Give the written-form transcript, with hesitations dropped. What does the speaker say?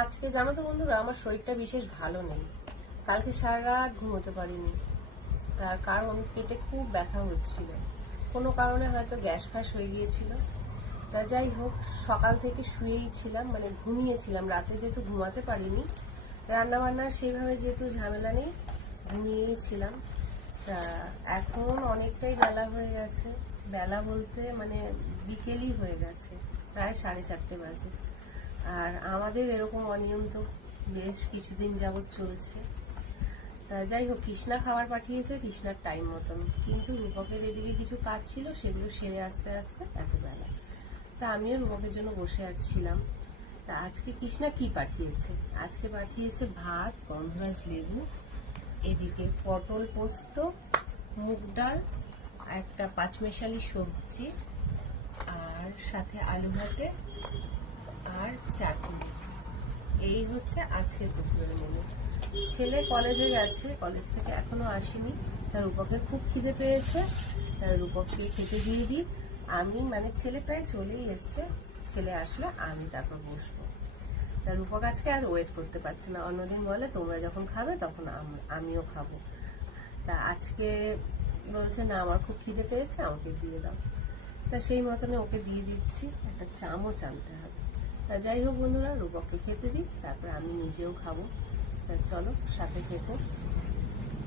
আজকে জানো তো বন্ধুরা, আমার শরীরটা বিশেষ ভালো নেই। কালকে সারা রাত ঘুমোতে পারিনি। তার কারণ পেটে খুব ব্যথা হচ্ছিল। কোনো কারণে হয়তো গ্যাস ফ্যাস হয়ে গিয়েছিল। তা যাই হোক, সকাল থেকে শুয়েই ছিলাম, মানে ঘুমিয়েছিলাম। রাতে যেহেতু ঘুমাতে পারিনি, রান্নাবান্নার সেইভাবে যেহেতু ঝামেলা নেই, ঘুমিয়েই ছিলাম। তা এখন অনেকটাই বেলা হয়ে গেছে। বেলা বলতে মানে বিকেলই হয়ে গেছে, প্রায় 4:30 বাজে। আর আমাদের এরকম অনিয়ম তো বেশ কিছুদিন যাবৎ চলছে। তা যাই হোক, কৃষ্ণা খাবার পাঠিয়েছে কৃষ্ণার টাইম মতন, কিন্তু রূপকের এদিকে কিছু কাজ ছিল, সেগুলো সেরে আস্তে আস্তে এত বেলা। তা আমিও রূপকের জন্য বসে আসছিলাম। তা আজকে কৃষ্ণা কি পাঠিয়েছে? আজকে পাঠিয়েছে ভাত, গন্ধরাজ লেবু, এদিকে পটল পোস্ত, মুগ ডাল, একটা পাঁচমেশালি সবজি, আর সাথে আলু ভাতে আর চাটনি। এই হচ্ছে আজকের দুপুরের মেনু। ছেলে কলেজে গেছে, কলেজ থেকে এখনো আসেনি। তার রূপকের খুব খিদে পেয়েছে, তার রূপককে খেতে দিয়ে দিই। আমি মানে ছেলে প্রায় চলেই এসছে, ছেলে আসলে আমি তারপর বসবো। তার রূপক আজকে আর ওয়েট করতে পারছে না। অন্যদিন বলে তোমরা যখন খাবে তখন আমিও খাবো। তা আজকে বলছে না, আমার খুব খিদে পেয়েছে, আমাকে দিয়ে দাও। তা সেই মতনে ওকে দিয়ে দিচ্ছি, একটা চামচ আনতে হবে। তা যাই হোক বন্ধুরা, রূপককে খেতে দিই, তারপর আমি নিজেও খাবো। তা চলো, সাথে থেকো।